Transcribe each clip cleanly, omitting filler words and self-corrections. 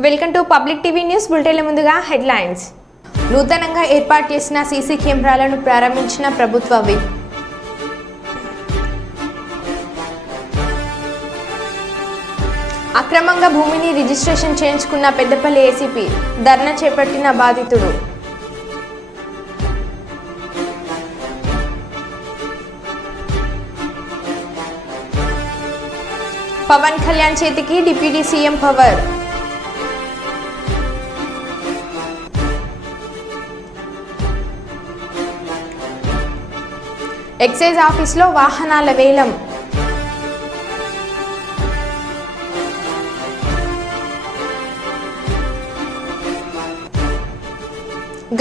Welcome to public TV news బులెటిన్ల ముందుగా headlines. నూతనంగా ఏర్పాటు చేసిన సీసీ కెమెరాలను ప్రారంభించిన ప్రభుత్వ విప్. అక్రమంగా భూమిని రిజిస్ట్రేషన్ చేయించుకున్న పెద్దపల్లి ఏసీపీ ధర్నా చేపట్టిన బాధితుడు. పవన్ కళ్యాణ్ చేతికి డిప్యూటీ సీఎం పవర్. ఎక్సైజ్ ఆఫీసులో వాహనాల వేలం.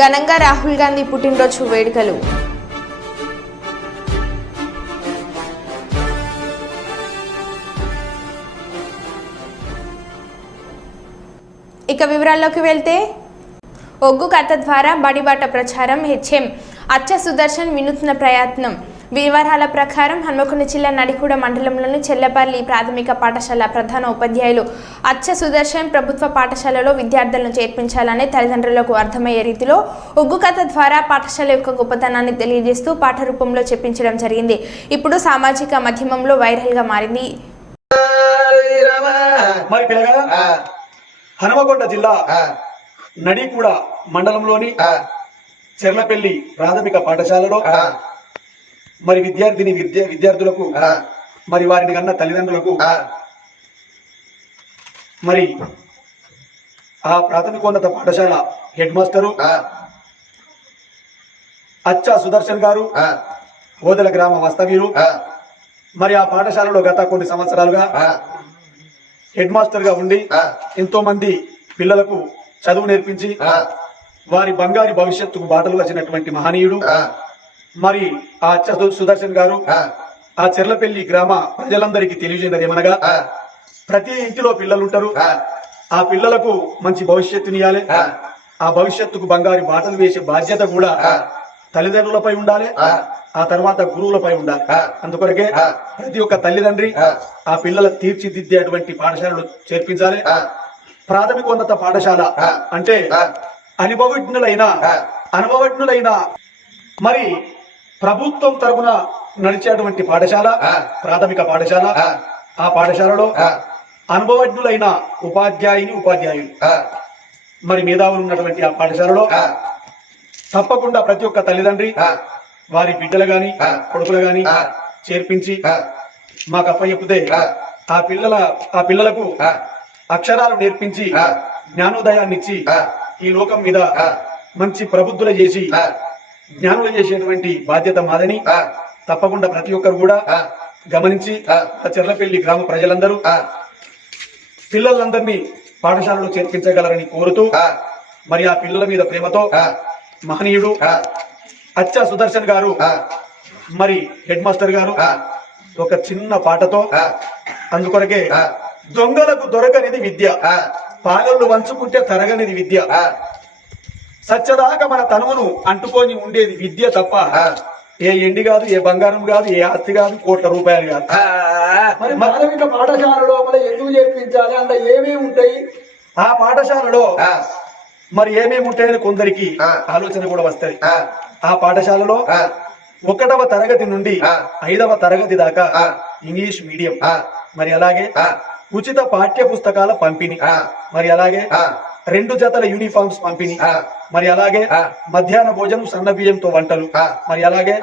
ఘనంగా రాహుల్ గాంధీ పుట్టినరోజు వేడుకలు. ఇక వివరాల్లోకి వెళ్తే, ఒగ్గు కథ ద్వారా బడిబాట ప్రచారం. హెచ్ఎం అచ్చ సుదర్శన్ వినూత్న ప్రయత్నం. వివరాల ప్రకారం హన్మకొండ జిల్లా నడికూడ మండలంలోని చెల్లపల్లి ప్రాథమిక పాఠశాల ప్రధాన ఉపాధ్యాయులు అచ్చ సుదర్శన్ ప్రభుత్వ పాఠశాలలో విద్యార్థులను చేర్పించాలని తల్లిదండ్రులకు అర్థమయ్యే రీతిలో ఒగ్గు కథ ద్వారా పాఠశాల యొక్క గొప్పతనాన్ని తెలియజేస్తూ పాఠ రూపంలో చెప్పించడం జరిగింది. ఇప్పుడు సామాజిక మాధ్యమంలో వైరల్గా మారింది. హనుమకొండ జిల్లా నడికూడ మండలంలోని చెర్లపల్లి ప్రాథమిక పాఠశాలలో మరి విద్యార్థులకు మరి వారిని కన్నా తల్లిదండ్రులకు మరి ఆ ప్రాథమికోన్నత పాఠశాల హెడ్ మాస్టరు అచ్చా సుదర్శన్ గారు ఓదెల గ్రామ వాస్తవ్యులు. మరి ఆ పాఠశాలలో గత కొన్ని సంవత్సరాలుగా హెడ్ మాస్టర్ గా ఉండి ఎంతో మంది పిల్లలకు చదువు నేర్పించి వారి బంగారు భవిష్యత్తుకు బాటలు వచ్చినటువంటి మహనీయుడు. మరి ఆ అచ్చ సుదర్శన్ గారు ఆ చెర్లపల్లి గ్రామ ప్రజలందరికీ తెలియజేయడం ఏమనగా, ప్రతి ఇంటిలో పిల్లలు ఉంటారు. ఆ పిల్లలకు మంచి భవిష్యత్తునియాలి. ఆ భవిష్యత్తుకు బంగారు బాటలు వేసే బాధ్యత కూడా తల్లిదండ్రులపై ఉండాలి, ఆ తర్వాత గురువులపై ఉండాలి. అందుకొరకే ప్రతి ఒక్క తల్లిదండ్రి ఆ పిల్లల తీర్చిదిద్దేటువంటి పాఠశాలలు చేర్పించాలి. ప్రాథమికోన్నత పాఠశాల అంటే అనుభవజ్ఞులైన మరి ప్రభుత్వం తరపున నడిచేటువంటి పాఠశాల ప్రాథమిక పాఠశాల. ఆ పాఠశాలలో అనుభవజ్ఞులైన ఉపాధ్యాయులు మరి మేధావులు ఉన్నటువంటి ఆ పాఠశాలలో తప్పకుండా ప్రతి ఒక్క తల్లిదండ్రి వారి బిడ్డలు గాని కొడుకులు గాని చేర్పించి మాకు అప్పచెప్పితే ఆ పిల్లలకు అక్షరాలు నేర్పించి జ్ఞానోదయాన్ని ఇచ్చి ఈ లోకం మీద మంచి ప్రబుద్ధులు చేసి జ్ఞానులు చేసేటువంటి బాధ్యత మాదని తప్పకుండా ప్రతి ఒక్కరు కూడా గమనించి చెర్లపల్లి గ్రామ ప్రజలందరూ పిల్లలందరినీ పాఠశాలలో చేర్పించగలరని కోరుతూ మరి ఆ పిల్లల మీద ప్రేమతో మహనీయుడు అచ్చా సుదర్శన్ గారు మరి హెడ్ మాస్టర్ గారు ఒక చిన్న పాటతో, అందుకొరకే దొంగలకు దొరకనిది విద్య, పాలలు వంచుకుంటే తరగనిది విద్య, సత్యదాకా మన తనువును అంటుకొని ఉండేది విద్య తప్ప ఏ ఎండి కాదు, ఏ బంగారం కాదు, ఏ ఆస్తి కాదు, కోట్ల రూపాయలు కాదు. మరి ప్రాథమిక పాఠశాల లోపల ఎందుకు చేర్పించాలి? అందులో ఏమేమి ఉంటాయి? ఆ పాఠశాలలో మరి ఏమేమి ఉంటాయని కొందరికి ఆలోచన కూడా వస్తాయి. ఆ పాఠశాలలో 1వ తరగతి నుండి 5వ తరగతి దాకా ఇంగ్లీష్ మీడియం, మరి అలాగే ఉచిత పాఠ్య పుస్తకాల పంపిణీ, మరి అలాగే 2 జతల యూనిఫామ్స్ పంపిణీ, మరి అలాగే మధ్యాహ్న భోజనం సన్న బియ్యంతో వంటలు, మరి అలాగే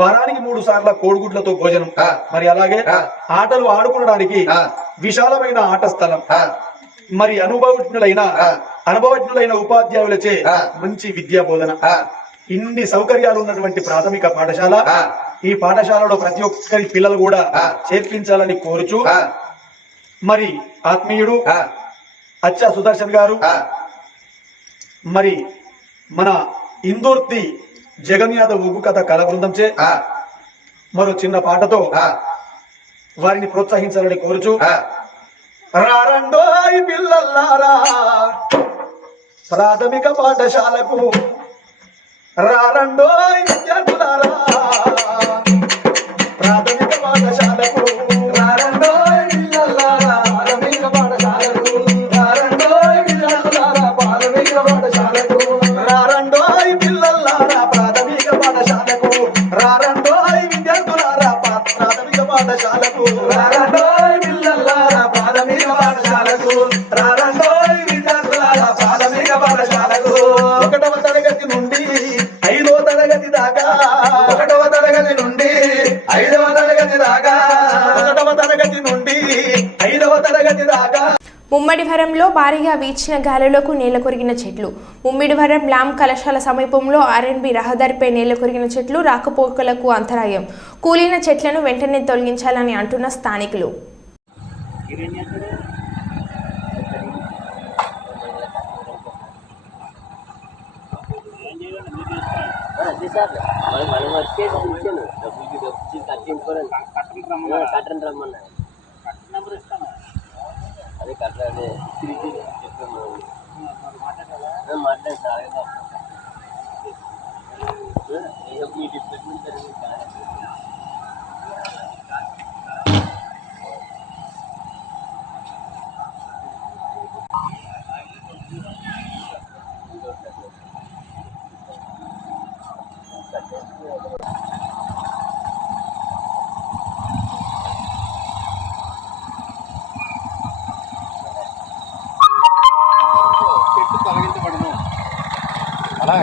వారానికి 3 సార్ల కోడిగుడ్లతో భోజనం, మరి అలాగే ఆటలు ఆడుకోవడానికి విశాలమైన ఆట స్థలం, మరి అనుభవజ్ఞులైన ఉపాధ్యాయులచే మంచి విద్యా బోధన, ఇన్ని సౌకర్యాలు ఉన్నటువంటి ప్రాథమిక పాఠశాల. ఈ పాఠశాలలో ప్రతి ఒక్కరి పిల్లలు కూడా చేర్పించాలని కోరుచు మరి ఆత్మీయుడు అచ్చా సుదర్శన్ గారు మరి మన ఇందూర్తి జగన్ యాదవ్ ఒగ్గు కథ కళ బృందంచే మరో చిన్న పాటతో వారిని ప్రోత్సహించాలని కోరుచు, రారండోయ్ పిల్లల్లారా ప్రాథమిక పాఠశాలకు, రారండోయ్ విద్యార్థులారా ప్రాథమిక పాఠశాలకు, రారండోయ్ పిల్లల్లారా ప్రాథమిక పాఠశాలకు, రారండోయ్ పాఠశాలకు రారండోయ్ విద్యార్థులారా ప్రాథమిక పాఠశాలకు 1వ తరగతి నుండి 5వ తరగతి దాకా 1వ తరగతి నుండి 5వ తరగతి దాకా 1వ తరగతి నుండి 5వ తరగతి దాకా ముమ్మడివరంలో భారీగా వీచిన గాలులకు నేల కొరిగిన చెట్లు. ముమ్మిడివరం ల్యాంప్ కళాశాల సమీపంలో ఆర్ఎన్బి రహదారిపై నేల కొరిగిన చెట్లు రాకపోకలకు అంతరాయం. కూలిన చెట్లను వెంటనే తొలగించాలని అంటున్న స్థానికులు. అదే కట్ట అదే తిరిగి చెప్పాము మాట్లాడి సార్ మీ డిస్ప్లేస్మెంట్ జరిగింది తొలగించబడను అలా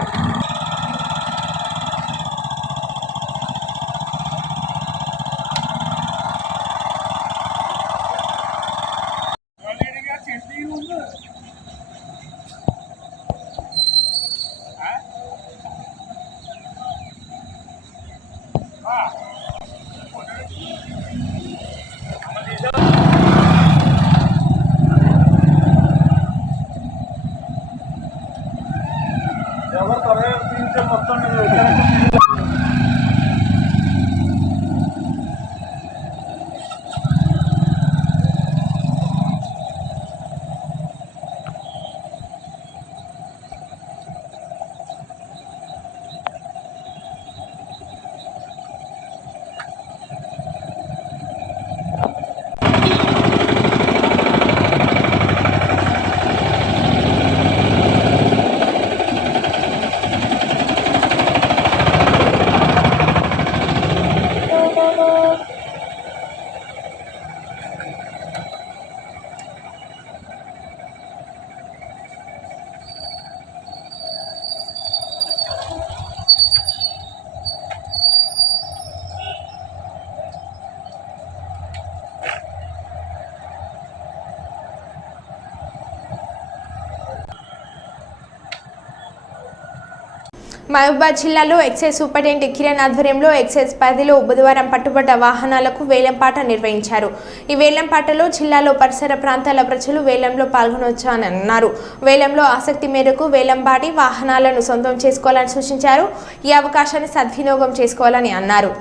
మహబూబాద్ జిల్లాలో ఎక్సైజ్ సూపరింటెండెంట్ కిరణ్ ఆధ్వర్యంలో ఎక్సైజ్ పరిధిలో బుధవారం పట్టుబడ్డ వాహనాలకు వేలంపాట నిర్వహించారు. ఈ వేలంపాటలో జిల్లాలో పరిసర ప్రాంతాల ప్రజలు వేలంలో పాల్గొనవచ్చని అన్నారు. వేలంలో ఆసక్తి మేరకు వేలంపాటి వాహనాలను సొంతం చేసుకోవాలని సూచించారు. ఈ అవకాశాన్ని సద్వినియోగం చేసుకోవాలని అన్నారు.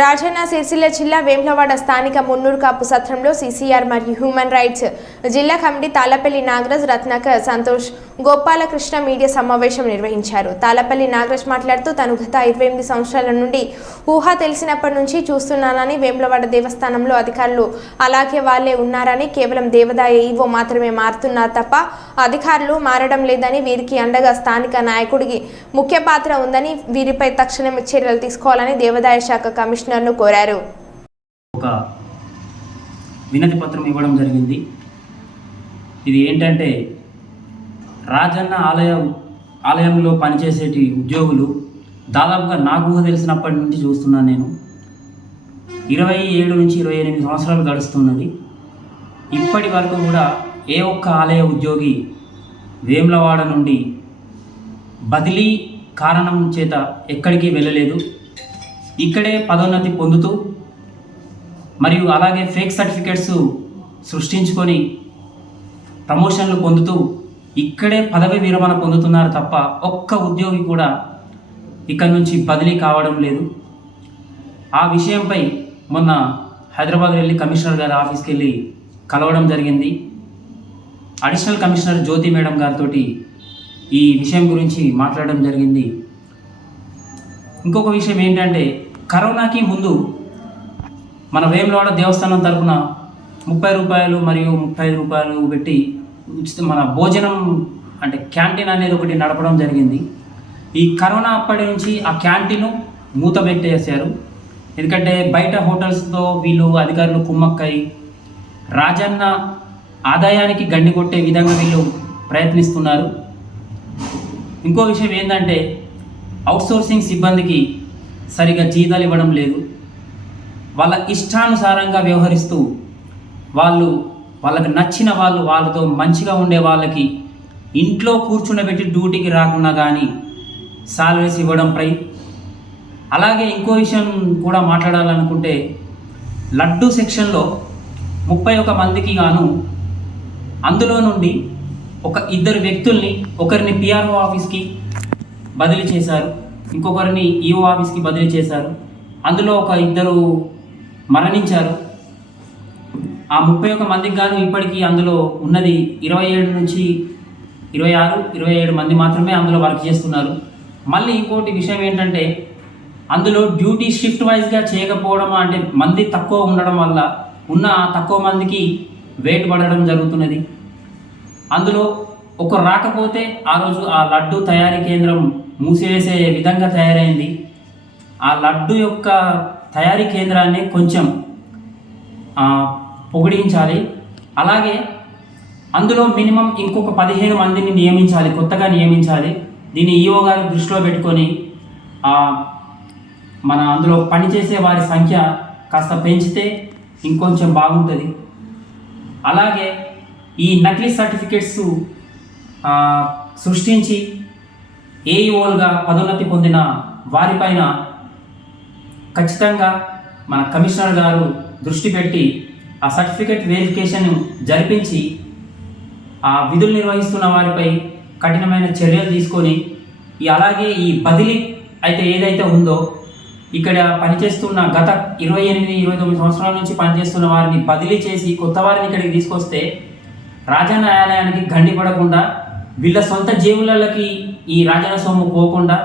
రాజన్న సిరిసిల్ల జిల్లా వేములవాడ స్థానిక మున్నూరు కాపు సత్రంలో సిసిఆర్ మరియు హ్యూమన్ రైట్స్ జిల్లా కమిటీ తాళపల్లి నాగరాజ్, రత్నాకర్, సంతోష్, గోపాలకృష్ణ మీడియా సమావేశం నిర్వహించారు. తాళపల్లి నాగరాజ్ మాట్లాడుతూ తను గత 28 సంవత్సరాల నుండి ఊహ తెలిసినప్పటి నుంచి చూస్తున్నానని, వేములవాడ దేవస్థానంలో అధికారులు అలాగే వాళ్లే ఉన్నారని, కేవలం దేవాదాయ ఈవో మాత్రమే మారుతున్నారు తప్ప అధికారులు మారడం లేదని, వీరికి అండగా స్థానిక నాయకుడికి ముఖ్య పాత్ర ఉందని, వీరిపై తక్షణమే చర్యలు తీసుకోవాలని దేవాదాయ శాఖ కమిషనర్ను కోరారు. ఒక వినతి పత్రం ఇవ్వడం జరిగింది. ఇది ఏంటంటే రాజన్న ఆలయంలో పనిచేసేటి ఉద్యోగులు దాదాపుగా నాకు ఊహ తెలిసినప్పటి నుంచి చూస్తున్నాను. నేను 27 నుంచి 28 సంవత్సరాలు గడుస్తున్నది. ఇప్పటి వరకు కూడా ఏ ఒక్క ఆలయ ఉద్యోగి వేములవాడ నుండి బదిలీ కారణం చేత ఎక్కడికి వెళ్ళలేదు. ఇక్కడే పదోన్నతి పొందుతూ మరియు అలాగే ఫేక్ సర్టిఫికేట్స్ సృష్టించుకొని ప్రమోషన్లు పొందుతూ ఇక్కడే పదవి విరమణ పొందుతున్నారు తప్ప ఒక్క ఉద్యోగి కూడా ఇక్కడ నుంచి బదిలీ కావడం లేదు. ఆ విషయంపై మొన్న హైదరాబాద్ వెళ్ళి కమిషనర్ గారి ఆఫీస్కి వెళ్ళి కలవడం జరిగింది. అడిషనల్ కమిషనర్ జ్యోతి మేడం గారితో ఈ విషయం గురించి మాట్లాడడం జరిగింది. ఇంకొక విషయం ఏంటంటే, కరోనాకి ముందు మన వేములవాడ దేవస్థానం తరఫున 30 రూపాయలు మరియు 35 రూపాయలు పెట్టి మన భోజనం అంటే క్యాంటీన్ అనేది ఒకటి నడపడం జరిగింది. ఈ కరోనా అప్పటి నుంచి ఆ క్యాంటీన్ మూత పెట్టేశారు. ఎందుకంటే బయట హోటల్స్తో వీళ్ళు అధికారులు కుమ్మక్కై రాజన్న ఆదాయానికి గండి కొట్టే విధంగా వీళ్ళు ప్రయత్నిస్తున్నారు. ఇంకో విషయం ఏంటంటే, అవుట్సోర్సింగ్ సిబ్బందికి సరిగా జీతాలు ఇవ్వడం లేదు. వాళ్ళ ఇష్టానుసారంగా వ్యవహరిస్తూ వాళ్ళకి నచ్చిన వాళ్ళతో మంచిగా ఉండే వాళ్ళకి ఇంట్లో కూర్చుండబెట్టి డ్యూటీకి రాకుండా కానీ సాలరీస్ ఇవ్వడంపై. అలాగే ఇంకో విషయం కూడా మాట్లాడాలనుకుంటే, లడ్డు సెక్షన్లో 31 మందికి గాను అందులో నుండి ఒక 2 వ్యక్తుల్ని, ఒకరిని పిఆర్ఓ ఆఫీస్కి బదిలీ చేశారు, ఇంకొకరిని ఈఓ ఆఫీస్కి బదిలీ చేశారు. అందులో ఒక 2 మరణించారు. ఆ 31 మందికి గాను ఇప్పటికీ అందులో ఉన్నది 27 నుంచి 27 మంది మాత్రమే అందులో వర్క్ చేస్తున్నారు. మళ్ళీ ఇంకోటి విషయం ఏంటంటే, అందులో డ్యూటీ షిఫ్ట్ వైజ్గా చేయకపోవడం, అంటే మంది తక్కువ ఉండడం వల్ల ఉన్న తక్కువ మందికి వెయిట్ పడడం జరుగుతున్నది. అందులో ఒకరు రాకపోతే ఆ రోజు ఆ లడ్డు తయారీ కేంద్రం మూసివేసే విధంగా తయారైంది. ఆ లడ్డు యొక్క తయారీ కేంద్రాన్ని కొంచెం పొగిడించాలి. అలాగే అందులో మినిమం ఇంకొక 15 మందిని నియమించాలి, కొత్తగా నియమించాలి. దీన్ని ఈఓ గారు దృష్టిలో పెట్టుకొని మన అందులో పనిచేసే వారి సంఖ్య కాస్త పెంచితే ఇంకొంచెం బాగుంటుంది. అలాగే ఈ నకిలీ సర్టిఫికెట్స్ సృష్టించి ఏఈఓలుగా పదోన్నతి పొందిన వారిపైన ఖచ్చితంగా మన కమిషనర్ గారు దృష్టి పెట్టి ఆ సర్టిఫికెట్ వెరిఫికేషన్ జరిపించి ఆ విధులు నిర్వహిస్తున్న వారిపై కఠినమైన చర్యలు తీసుకొని అలాగే ఈ బదిలీ అయితే ఏదైతే ఉందో ఇక్కడ పనిచేస్తున్న గత 28-29 సంవత్సరాల నుంచి పనిచేస్తున్న వారిని బదిలీ చేసి కొత్త వారిని ఇక్కడికి తీసుకొస్తే రాజా న్యాయాలయానికి గండిపడకుండా వీళ్ళ సొంత జేబులకి ఈ రాజన సొమ్ము పోకుండా,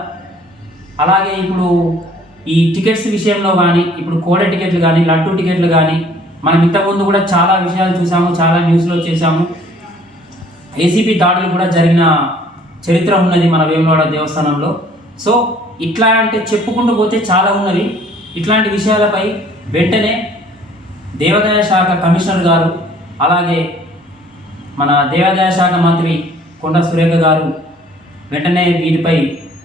అలాగే ఇప్పుడు ఈ టికెట్స్ విషయంలో కానీ, ఇప్పుడు కోడ టికెట్లు కానీ, లడ్డు టికెట్లు కానీ మనం ఇంతకుముందు కూడా చాలా విషయాలు చూసాము, చాలా న్యూస్లో చేశాము. ఏసీపీ దాడులు కూడా జరిగిన చరిత్ర ఉన్నది మన వేములవాడ దేవస్థానంలో. సో ఇట్లా అంటే చెప్పుకుంటూ పోతే చాలా ఉన్నవి. ఇట్లాంటి విషయాలపై వెంటనే దేవాదాయ శాఖ కమిషనర్ గారు, అలాగే మన దేవాదాయ శాఖ మంత్రి కొండ సురేఖ గారు వెంటనే వీటిపై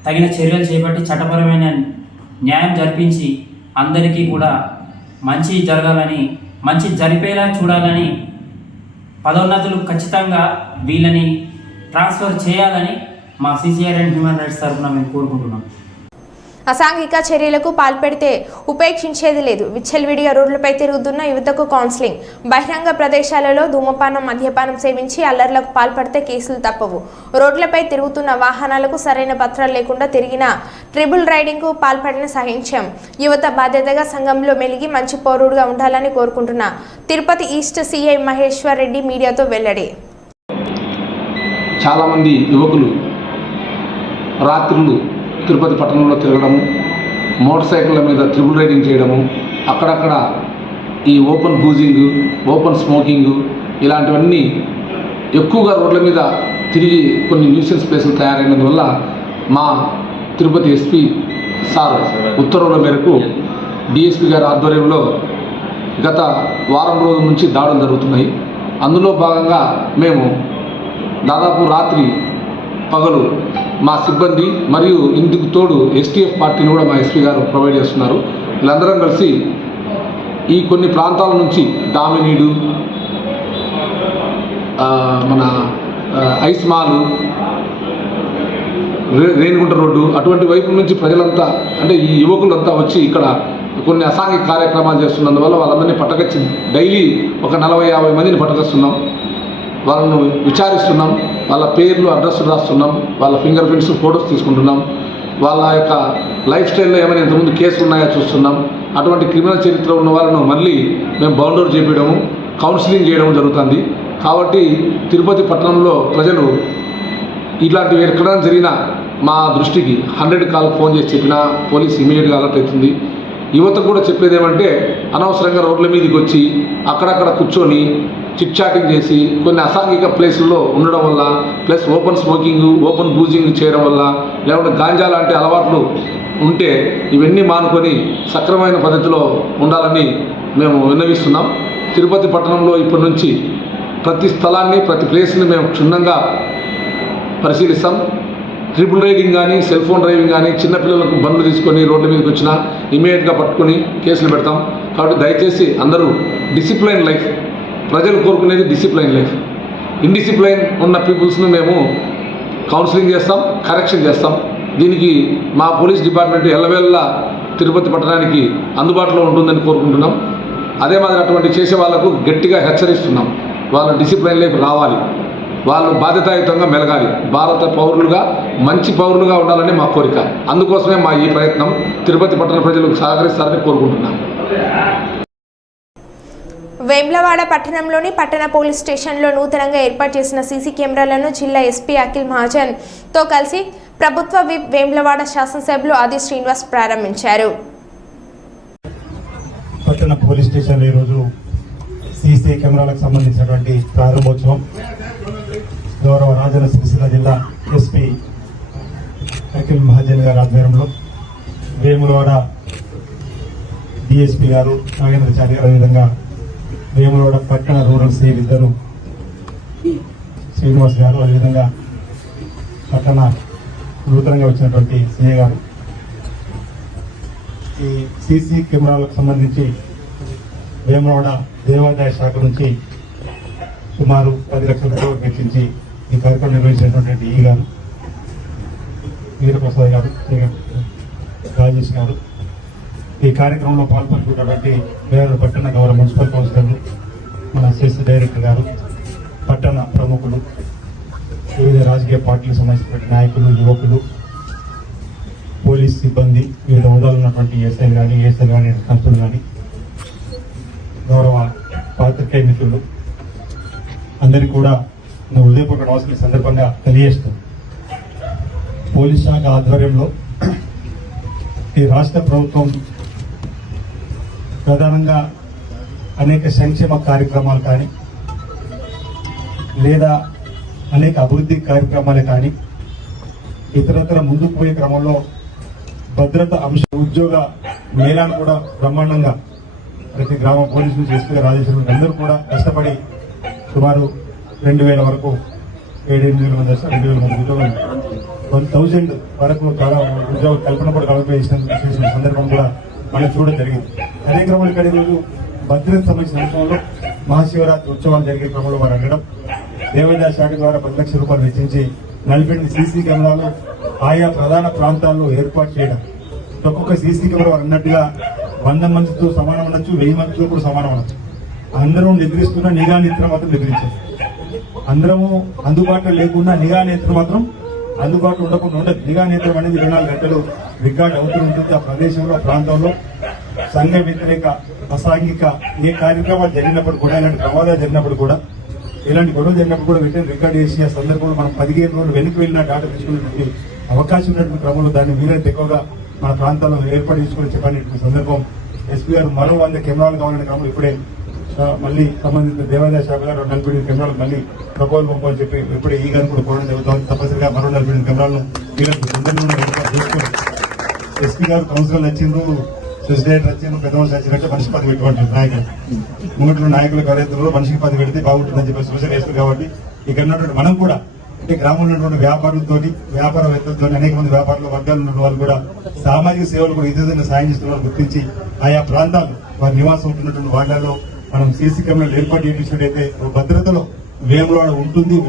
తగిన చర్యలు చేపట్టి చట్టపరమైన న్యాయం జరిపించి అందరికీ కూడా మంచి జరగాలని, మంచి జరిపేలా చూడాలని, పదోన్నతులు ఖచ్చితంగా వీళ్ళని ట్రాన్స్ఫర్ చేయాలని మా సిసిఆర్ అండ్ హ్యూమన్ రైట్స్ తరఫున మేము కోరుకుంటున్నాం. అసాంఘిక చర్యలకు పాల్పడితే ఉపేక్షించేది లేదు. విచ్చలవిడిగా రోడ్లపై తిరుగుతున్న యువతకు కౌన్సిలింగ్. బహిరంగ ప్రదేశాలలో ధూమపానం, మద్యపానం సేవించి అల్లర్లకు పాల్పడితే కేసులు తప్పవు. రోడ్లపై తిరుగుతున్న వాహనాలకు సరైన పత్రాలు లేకుండా తిరిగిన ట్రిబుల్ రైడింగ్కు పాల్పడిన సహించాం. యువత బాధ్యతగా సంఘంలో మెలిగి మంచి పౌరుడుగా ఉండాలని కోరుకుంటున్న తిరుపతి ఈస్ట్ సిఐ మహేశ్వర్ రెడ్డి మీడియాతో వెల్లడి. చాలామంది యువకులు రాత్రులు తిరుపతి పట్టణంలో తిరగడము, మోటార్ సైకిళ్ళ మీద ట్రిబుల్ రైడింగ్ చేయడము, అక్కడక్కడ ఈ ఓపెన్ బూజింగ్, ఓపెన్ స్మోకింగ్ ఇలాంటివన్నీ ఎక్కువగా రోడ్ల మీద తిరిగి కొన్ని న్యూసెన్స్ ప్లేసులు తయారైనందువల్ల మా తిరుపతి ఎస్పీ సార్ ఉత్తర్వుల మేరకు డిఎస్పీ గారి ఆధ్వర్యంలో గత వారం రోజుల నుంచి దాడులు జరుగుతున్నాయి. అందులో భాగంగా మేము దాదాపు రాత్రి పగలు మా సిబ్బంది మరియు ఇందుకు తోడు ఎస్టీఎఫ్ పార్టీని కూడా మా ఎస్పీ గారు ప్రొవైడ్ చేస్తున్నారు. వీళ్ళందరం కలిసి ఈ కొన్ని ప్రాంతాల నుంచి దామినీడు, మన ఐస్ మాలు, రేణిగుంట రోడ్డు అటువంటి వైపు నుంచి ప్రజలంతా, అంటే ఈ యువకులంతా వచ్చి ఇక్కడ కొన్ని అసాంఘిక కార్యక్రమాలు చేస్తున్నందువల్ల వాళ్ళందరినీ పట్టకొచ్చి డైలీ ఒక 40-50 మందిని పట్టకొస్తున్నాం. వాళ్ళను విచారిస్తున్నాం, వాళ్ళ పేర్లు, అడ్రస్లు రాస్తున్నాం, వాళ్ళ ఫింగర్ ప్రింట్స్, ఫొటోస్ తీసుకుంటున్నాం. వాళ్ళ యొక్క లైఫ్ స్టైల్లో ఏమైనా ఇంతకుముందు కేసులు ఉన్నాయో చూస్తున్నాం. అటువంటి క్రిమినల్ చరిత్ర ఉన్న వాళ్ళను మళ్ళీ మేము బౌండరీ చేయడము, కౌన్సిలింగ్ చేయడం జరుగుతుంది. కాబట్టి తిరుపతి పట్టణంలో ప్రజలు ఇలాంటివి ఎక్కడైనా జరిగినా మా దృష్టికి 100 కాల్ ఫోన్ చేసి చెప్పినా పోలీస్ ఇమీడియట్గా అలర్ట్ అవుతుంది. యువతకు కూడా చెప్పేది ఏమంటే అనవసరంగా రోడ్ల మీదకి వచ్చి అక్కడక్కడ కూర్చొని చిట్ చాటింగ్ చేసి కొన్ని అసాంఘిక ప్లేసుల్లో ఉండడం వల్ల, plus open smoking, open boozing చేయడం వల్ల, లేకుంటే గాంజా లాంటి అలవాట్లు ఉంటే ఇవన్నీ మానుకొని సక్రమైన పద్ధతిలో ఉండాలని మేము విన్నవిస్తున్నాం. తిరుపతి పట్టణంలో ఇప్పటి నుంచి ప్రతి స్థలాన్ని, ప్రతి ప్లేస్ని మేము క్షుణ్ణంగా పరిశీలిస్తాం. ట్రిపుల్ రైడింగ్ కానీ, సెల్ ఫోన్ డ్రైవింగ్ కానీ, చిన్నపిల్లలకు బండ్లు తీసుకొని రోడ్ల మీదకి వచ్చినా ఇమీడియట్గా పట్టుకొని కేసులు పెడతాం. కాబట్టి దయచేసి అందరూ డిసిప్లైన్ లైఫ్, ప్రజలు కోరుకునేది డిసిప్లైన్ లైఫ్. ఇండిసిప్లైన్ ఉన్న పీపుల్స్ను మేము కౌన్సిలింగ్ చేస్తాం, కరెక్షన్ చేస్తాం. దీనికి మా పోలీస్ డిపార్ట్మెంట్ ఎల్లవేళలా తిరుపతి పట్టణానికి అందుబాటులో ఉంటుందని కోరుకుంటున్నాం. అదే మాదిరి అటువంటి చేసే వాళ్ళకు గట్టిగా హెచ్చరిస్తున్నాం. వాళ్ళు డిసిప్లైన్ లైఫ్ రావాలి, వాళ్ళు బాధ్యతాయుతంగా మెలగాలి, భారత పౌరులుగా మంచి పౌరులుగా ఉండాలని మా కోరిక. అందుకోసమే మా ఈ ప్రయత్నం. తిరుపతి పట్టణ ప్రజలకు సహకరిస్తారని కోరుకుంటున్నాం. వేములవాడ పట్టణంలోని పట్టణ పోలీస్ స్టేషన్లో నూతనంగా ఏర్పాటు చేసిన సీసీ కెమెరాలను జిల్లా ఎస్పీ అఖిల్ మహాజన్తో కలిసి ప్రభుత్వ విప్ వేములవాడ శాసనసభ్యులు ఆది శ్రీనివాస్ ప్రారంభించారు. పట్టణ పోలీస్ స్టేషన్లో ఈరోజు సీసీ కెమెరాలకు సంబంధించినటువంటి ప్రారంభోత్సవం గౌరవ రాజన్న సిరిసిల్ల జిల్లా ఎస్పీ అఖిల్ మహాజన్ గారి ఆధ్వర్యంలో వేములవాడ డిఎస్పీ గారు నాగేంద్రచారి గారు, అదేవిధంగా వేములవాడ పట్టణ రూరల్ సేవ్ ఇద్దరు శ్రీనివాస్ గారు, అదేవిధంగా పట్టణ నూతనంగా వచ్చినటువంటి సిఏ గారు ఈ సీసీ కెమెరాలకు సంబంధించి వేములవాడ దేవాదాయ శాఖ నుంచి సుమారు 10 లక్షల రూపాయలు వెచ్చించి ఈ కార్యక్రమం నిర్వహించినటువంటి ఈ గారు, వీరప్రసాద్ గారు, రాజేష్ గారు, ఈ కార్యక్రమంలో పాల్పంచుకున్నటువంటి వేరే పట్టణ గౌరవ మున్సిపల్ కౌన్సిలర్లు, మన సెస్ డైరెక్టర్ గారు, పట్టణ ప్రముఖులు, వివిధ రాజకీయ పార్టీలకు సంబంధించినటువంటి నాయకులు, యువకులు, పోలీస్ సిబ్బంది, వివిధ హోదాలు ఉన్నటువంటి ఎస్ఐలు కానీ, ఏఎస్ఐలు కానీ, కానిస్టేబుల్ కానీ, గౌరవ పాత్రికేయ మిత్రులు అందరికీ కూడా నా హృదయపూర్వక నమస్కారం సందర్భంగా తెలియజేస్తాం. పోలీస్ శాఖ ఆధ్వర్యంలో ఈ రాష్ట్ర ప్రభుత్వం ప్రధానంగా అనేక సంక్షేమ కార్యక్రమాలు కానీ, లేదా అనేక అభివృద్ధి కార్యక్రమాలే కానీ, ఇతరత్ర ముందుకు పోయే క్రమంలో భద్రత అంశం, ఉద్యోగ మేళాన్ని కూడా బ్రహ్మాండంగా ప్రతి గ్రామ పోలీసులు చేసుకునే రాజేశ్వరులు అందరూ కూడా కష్టపడి సుమారు 2000 వరకు 7,000 మంది వస్తారు, 2,000 మంది ఉద్యోగాలు 1,000 వరకు చాలా ఉద్యోగ కల్పన కూడా చేసిన సందర్భం కూడా మనం చూడడం జరిగింది. అదే క్రమంలో ఇక్కడ ఈరోజు భద్రత సంబంధించిన అంశంలో మహాశివరాత్రి ఉత్సవాలు జరిగే క్రమంలో వారు అడగడం, దేవాదాయ శాఖ ద్వారా 10 లక్షల రూపాయలు వెచ్చించి 48 సీసీ కెమెరాలు ఆయా ప్రధాన ప్రాంతాల్లో ఏర్పాటు చేయడం. ఒక్కొక్క సీసీ కెమెరా వారు అన్నట్టుగా 100 మందితో సమానం ఉండొచ్చు, 1000 మందితో కూడా సమానం ఉండొచ్చు. అందరం నిద్రిస్తున్న నిఘా నేత్రం మాత్రం నిద్రించారు. అందరము అందుబాటులో లేకుండా నిఘా నేత్రం మాత్రం అందుబాటులో ఉండకుండా ఉండదు. నిఘా నేత్రం అనేది 24 గంటలు రికార్డ్ అవుతూ ఉంటుంది. ఆ ప్రదేశంలో, ఆ ప్రాంతంలో సంఘ వ్యతిరేక, అసాంఘిక ఏ కార్యక్రమాలు జరిగినప్పుడు కూడా, ఇలాంటి ప్రమాదాలు జరిగినప్పుడు కూడా, ఇలాంటి గొడవలు జరిగినప్పుడు కూడా వెంటనే రికార్డ్ చేసి ఆ సందర్భంలో మనం 15 రోజులు వెనక్కి వెళ్ళిన డేటా తీసుకునేటువంటి అవకాశం ఉన్నటువంటి క్రమంలో దాన్ని వీలైతే ఎక్కువగా మన ప్రాంతాల్లో ఏర్పాటు చేసుకుని చెప్పినటువంటి సందర్భం ఎస్పీ గారు మరో 100 కెమెరాలు కావాలనే క్రమంలో ఇప్పుడే మళ్ళీ సంబంధిత దేవాదాయ శాఖ గారు 48 కెమెరాలు మళ్ళీ ప్రపోజల్ పంపాలని చెప్పి ఇప్పుడే ఈ గారు కూడా కోరడం జరుగుతుంది. తప్పనిసరిగా మరో 48 కెమెరాలను వీళ్ళకి సందర్భంలో ఏర్పాటు చేసుకుని ఎస్పీ గారు కౌన్సిలర్లు వచ్చిండ్రు, ప్రెసిడెంట్ వచ్చిండ్రు, పెద్దవాళ్ళు వచ్చినట్టే మనిషి 10 పెట్టుకోండి. నాయకులు ముంగట్లో నాయకులకు ఎవరైతే మనిషికి 10 పెడితే బాగుంటుందని చెప్పి సూచన వేస్తుంది. కాబట్టి ఇక్కడ ఉన్నటువంటి మనం కూడా అంటే గ్రామంలో ఉన్నటువంటి వ్యాపారులతో, వ్యాపారవేత్తలతో, అనేక మంది వ్యాపారుల వర్గాలు ఉన్న వాళ్ళు కూడా సామాజిక సేవలు కూడా ఇదే విధంగా సాయం చేస్తున్న గుర్తించి ఆయా ప్రాంతాలు వారి నివాసం ఉంటున్నటువంటి వాళ్లలో మనం సీసీ కెమెరాలు ఏర్పాటు చేయించినట్టయితే భద్రతలో వేములవాడ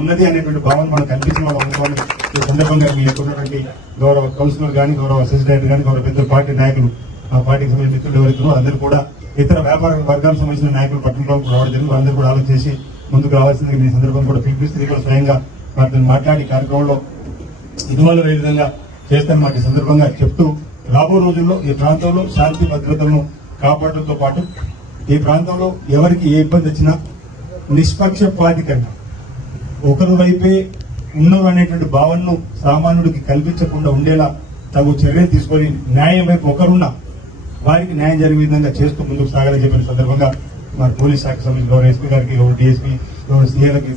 ఉన్నది అనేటువంటి భావన మనకు కనిపించిన వాళ్ళ అనుకోవాలి. ఈ సందర్భంగా మీ ఉన్నటువంటి గౌరవ కౌన్సిలర్ కానీ, గౌరవ అసిస్టెంట్ కానీ, గౌరవ పెద్ద పార్టీ నాయకులు, ఆ పార్టీకి సంబంధించిన మిత్రులు ఎవరైతే అందరూ కూడా ఇతర వ్యాపార వర్గాలకు సంబంధించిన నాయకులు పట్టణంలోకి రావడం జరిగింది. అందరూ కూడా ఆలోచించి ముందుకు రావాల్సింది ఈ సందర్భంగా కూడా పిలిపిస్తుంది. కూడా స్వయంగా వారితో మాట్లాడి కార్యక్రమంలో ఇన్వాల్వ్ అయ్యే విధంగా చేస్తానమాట ఈ సందర్భంగా చెప్తూ రాబో రోజుల్లో ఈ ప్రాంతంలో శాంతి భద్రతలను కాపాడడంతో పాటు ఈ ప్రాంతంలో ఎవరికి ఏ ఇబ్బంది వచ్చినా నిష్పక్షపాతికంగా ఒకరి వైపే ఉన్నారు అనేటువంటి భావనను సామాన్యుడికి కల్పించకుండా ఉండేలా తగు చర్యలు తీసుకొని న్యాయం వైపు ఒకరున్నా వారికి న్యాయం జరిగే విధంగా చేస్తూ ముందుకు సాగాలని చెప్పిన సందర్భంగా మరి పోలీస్ శాఖ సంబంధించిన గౌరవ ఎస్పీ గారికి గౌరవ డిఎస్పీ గౌరవ సీఏలకు ఈ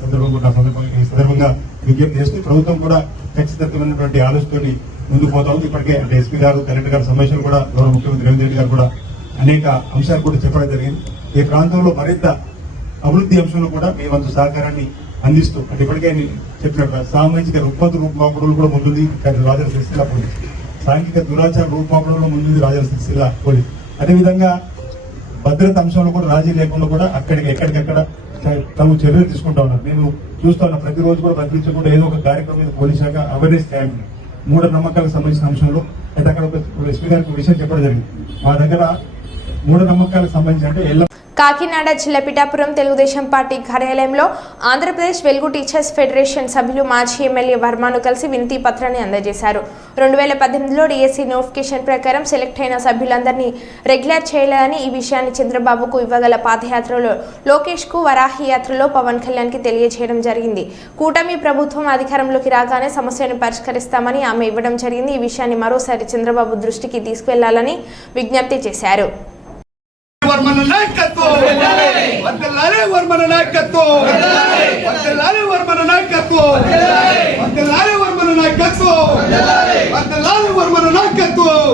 సందర్భంగా విజ్ఞప్తి చేస్తూ ప్రభుత్వం కూడా ఖచ్చితమైనటువంటి ఆలోచనతోటి ముందుకు పోతా ఉంది. ఇప్పటికే అంటే ఎస్పీ గారు కలెక్టర్ గారి సమావేశం కూడా గౌరవ ముఖ్యమంత్రి రేవంత్ రెడ్డి గారు కూడా అనేక అంశాలు కూడా చెప్పడం జరిగింది. ఈ ప్రాంతంలో మరింత అభివృద్ధి అంశంలో కూడా మీ వంతు సహకారాన్ని అందిస్తూ అంటే ఇప్పటికే చెప్పినట్టు సామాజిక రుగ్మత రూపుమాపడంలో కూడా ముందుంది రాజన్న సిరిసిల్ల పోలీస్, సాంఘిక దురాచార రూపుమాపడంలో ముందుంది రాజన్న సిరిసిల్ల పోలీస్. అదేవిధంగా భద్రత అంశంలో కూడా రాజీ లేకుండా కూడా ఎక్కడికెక్కడ తగు చర్యలు తీసుకుంటా ఉన్నారు. నేను చూస్తా ఉన్నా ప్రతిరోజు కూడా భద్రించకుండా ఏదో ఒక కార్యక్రమం మీద పోలీస్ శాఖ అవేర్నెస్ క్యాంప్ మూఢనమ్మకాలకు సంబంధించిన అంశంలో అయితే అక్కడ ఒక ఎస్పీ గారికి విషయం చెప్పడం జరిగింది. మా దగ్గర మూఢనమ్మకాలకు సంబంధించి అంటే కాకినాడ జిల్లా పిఠాపురం తెలుగుదేశం పార్టీ కార్యాలయంలో ఆంధ్రప్రదేశ్ వెలుగు టీచర్స్ ఫెడరేషన్ సభ్యులు మాజీ ఎమ్మెల్యే వర్మను కలిసి వినతి పత్రాన్ని అందజేశారు. 2018లో డిఎస్సి నోటిఫికేషన్ ప్రకారం సెలెక్ట్ అయిన సభ్యులందరినీ రెగ్యులర్ చేయలేదని, ఈ విషయాన్ని చంద్రబాబుకు ఇవ్వగల పాదయాత్రలో లోకేష్ కు, వరాహి యాత్రలో పవన్ కళ్యాణ్ కి తెలియజేయడం జరిగింది. కూటమి ప్రభుత్వం అధికారంలోకి రాగానే సమస్యను పరిష్కరిస్తామని ఆమె ఇవ్వడం జరిగింది. ఈ విషయాన్ని మరోసారి చంద్రబాబు దృష్టికి తీసుకువెళ్లాలని విజ్ఞప్తి చేశారు. వర్మన నాయకత్వం వందలాలే వర్మన నాయకత్వం వందలాలే వర్మన నాయకత్వం వందలాలే వర్మన నాయకత్వం వందలాలే వర్మన నాయకత్వం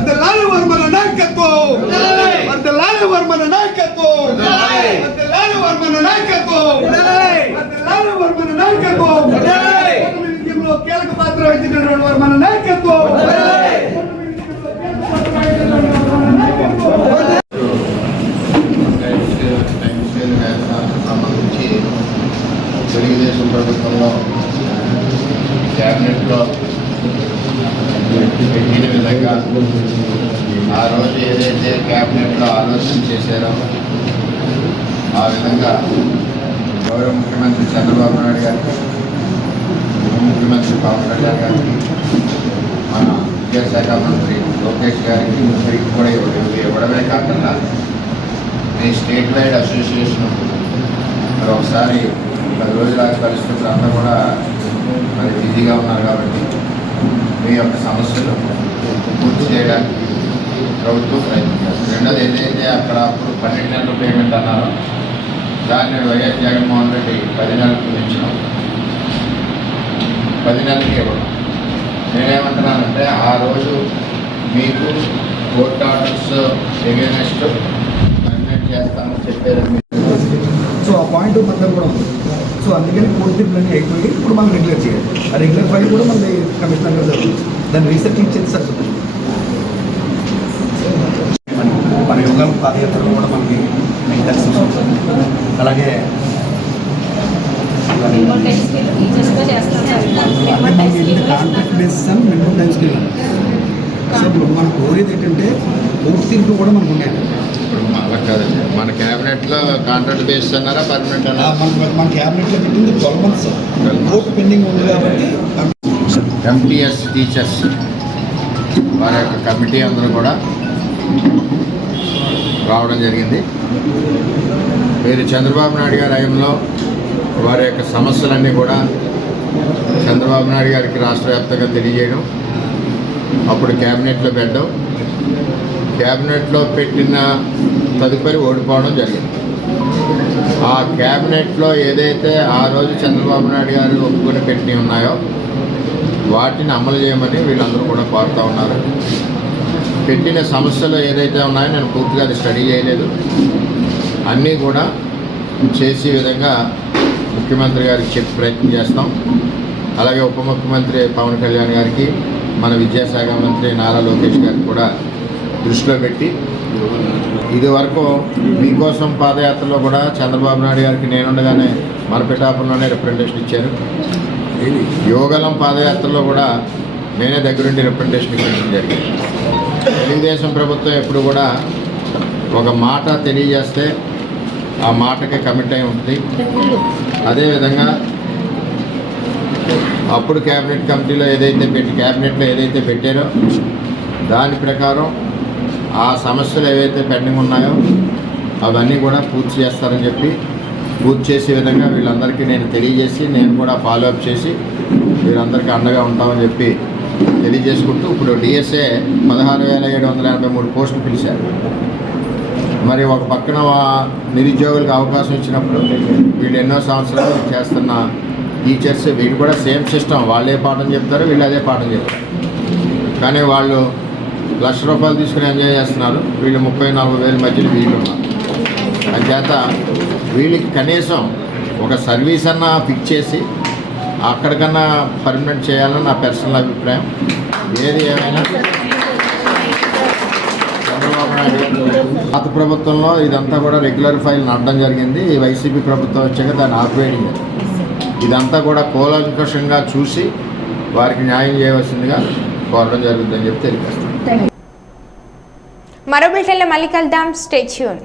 వందలాలే వర్మన నాయకత్వం వందలాలే వర్మన నాయకత్వం వందలాలే వర్మన నాయకత్వం వందలాలే వర్మన నాయకత్వం విజయంలో కీలక పాత్ర వహించినటువంటి వర్మన నాయకత్వం సంబంధించి తెలుగుదేశం ప్రభుత్వంలో క్యాబినెట్లో పెట్టిన విధంగా ఆ రోజు ఏదైతే క్యాబినెట్లో ఆలోచన చేశారో ఆ విధంగా గౌరవ ముఖ్యమంత్రి చంద్రబాబు నాయుడు గారికి, ముఖ్యమంత్రి పవన్ కళ్యాణ్ గారికి, మన విద్యాశాఖ మంత్రి లోకేష్ గారికి ముగ్గురికి కూడా ఇవ్వడమే కాకుండా ఈ స్టేట్ వైడ్ అసోసియేషన్ మరి ఒకసారి 10 రోజులాగా కలుస్తున్న అంతా కూడా మరి బిజీగా ఉన్నారు కాబట్టి మీ యొక్క సమస్యలు పూర్తి చేయడానికి ప్రభుత్వం ప్రయత్నం చేస్తుంది. రెండోది ఏదైతే అక్కడ అప్పుడు 12 నెలల పేమెంట్ అన్నారో దాన్ని వైఎస్ జగన్మోహన్ రెడ్డి 10 నెలలకు పెంచడం, 10 నెలలకి ఇవ్వడం. నేనేమంటున్నానంటే ఆ రోజు మీకు కోర్ట్ ఆర్డర్స్ ఎగెనెస్ట్ కన్వెంట్ చేస్తామని చెప్పారు. సో ఆ పాయింట్ మన దగ్గర కూడా ఉంది. సో అందుకని కోర్టు తీర్పులన్నీ అయిపోయి ఇప్పుడు మనం రెగ్యులర్ చేయాలి. ఆ రెగ్యులర్ ఫైల్ కూడా మన కమిషనర్ గారు జరుగుతుంది. దాన్ని రీసెర్చింగ్ చేసి సరిపోతుంది. మన యోగా పాదయాత్రలో కూడా మనకి అలాగే కాంట్రాక్ట్ బేసిస్ అని మినిమం టైం స్కేల్. సో ఇప్పుడు మనం కోరేది ఏంటంటే కోర్టు తీర్పులు కూడా మనకు ఉన్నాయి. ఇప్పుడు అలా కాదండి, మన క్యాబినెట్లో కాంట్రాక్ట్ బేసిస్ అన్నారా పర్మనెంట్ అన్నారా? మన క్యాబినెట్లో పెట్టింది 12 months కోర్టు పెండింగ్ ఉంది కాబట్టి ఎంటీఎస్ టీచర్స్ వారి యొక్క కమిటీ అందరూ కూడా రావడం జరిగింది. మీరు చంద్రబాబు నాయుడు గారి హయాంలో వారి యొక్క సమస్యలన్నీ కూడా చంద్రబాబు నాయుడు గారికి రాష్ట్ర వ్యాప్తంగా తెలియజేయడం, అప్పుడు క్యాబినెట్లో పెట్టడం, క్యాబినెట్లో పెట్టిన తదుపరి ఓడిపోవడం జరిగింది. ఆ క్యాబినెట్లో ఏదైతే ఆ రోజు చంద్రబాబు నాయుడు గారు ఒప్పుకొని పెట్టి ఉన్నాయో వాటిని అమలు చేయమని వీళ్ళందరూ కూడా కోరుతూ ఉన్నారు. పెట్టిన సమస్యలు ఏదైతే ఉన్నాయో నేను పూర్తిగా అది స్టడీ చేయలేదు, అన్నీ కూడా చేసే విధంగా ముఖ్యమంత్రి గారికి చెప్పి ప్రయత్నం చేస్తాం. అలాగే ఉప ముఖ్యమంత్రి పవన్ కళ్యాణ్ గారికి, మన విద్యాశాఖ మంత్రి నారా లోకేష్ గారికి కూడా దృష్టిలో పెట్టి, ఇది వరకు మీకోసం పాదయాత్రలో కూడా చంద్రబాబు నాయుడు గారికి నేనుండగానే మన పిఠాపురంలోనే రిప్రజెంటేషన్ ఇచ్చారు. యోగలం పాదయాత్రలో కూడా నేనే దగ్గరుండి రిప్రజెంటేషన్ ఇవ్వడం జరిగింది. తెలుగుదేశం ప్రభుత్వం ఎప్పుడు కూడా ఒక మాట తెలియజేస్తే ఆ మాటకి కమిట్ అయి ఉంటుంది. అదేవిధంగా అప్పుడు క్యాబినెట్ కమిటీలో క్యాబినెట్లో ఏదైతే పెట్టారో దాని ప్రకారం ఆ సమస్యలు ఏవైతే పెండింగ్ ఉన్నాయో అవన్నీ కూడా పూర్తి చేస్తారని చెప్పి పూర్తి చేసే విధంగా వీళ్ళందరికీ నేను తెలియజేసి నేను కూడా ఫాలోఅప్ చేసి వీరందరికీ అండగా ఉంటామని చెప్పి తెలియజేసుకుంటూ ఇప్పుడు డిఎస్ఏ 16,783 పోస్టులు పిలిచారు. మరి ఒక పక్కన నిరుద్యోగులకు అవకాశం ఇచ్చినప్పుడు వీళ్ళు ఎన్నో సంవత్సరాలు చేస్తున్న టీచర్స్ వీళ్ళు కూడా సేమ్ సిస్టమ్, వాళ్ళే పాఠం చెప్తారు, వీళ్ళు అదే పాఠం చెప్తారు. కానీ వాళ్ళు ₹1,00,000 తీసుకుని ఎంజాయ్ చేస్తున్నారు, వీళ్ళు 30,000-40,000 మధ్యలో వీళ్ళు ఉన్నారు. అంచేత వీళ్ళకి కనీసం ఒక సర్వీస్ అన్నా ఫిక్స్ చేసి అక్కడికన్నా పర్మనెంట్ చేయాలని నా పర్సనల్ అభిప్రాయం. ఏది ఏమైనా చంద్రబాబు నాయుడు పాత ప్రభుత్వంలో ఇదంతా కూడా రెగ్యులర్ ఫైల్ నడడం జరిగింది. ఈ వైసీపీ ప్రభుత్వం వచ్చాక దాన్ని ఆపేయడం జరిగింది. ఇదంతా కూడా కూలంకషంగా చూసి వారికి న్యాయం చేయవలసిందిగా కోరడం జరుగుతుందని చెప్పి తెలియజేస్తాను. మరో బిల్టన్లో మళ్ళీ కలుద్దాం. Stay tune.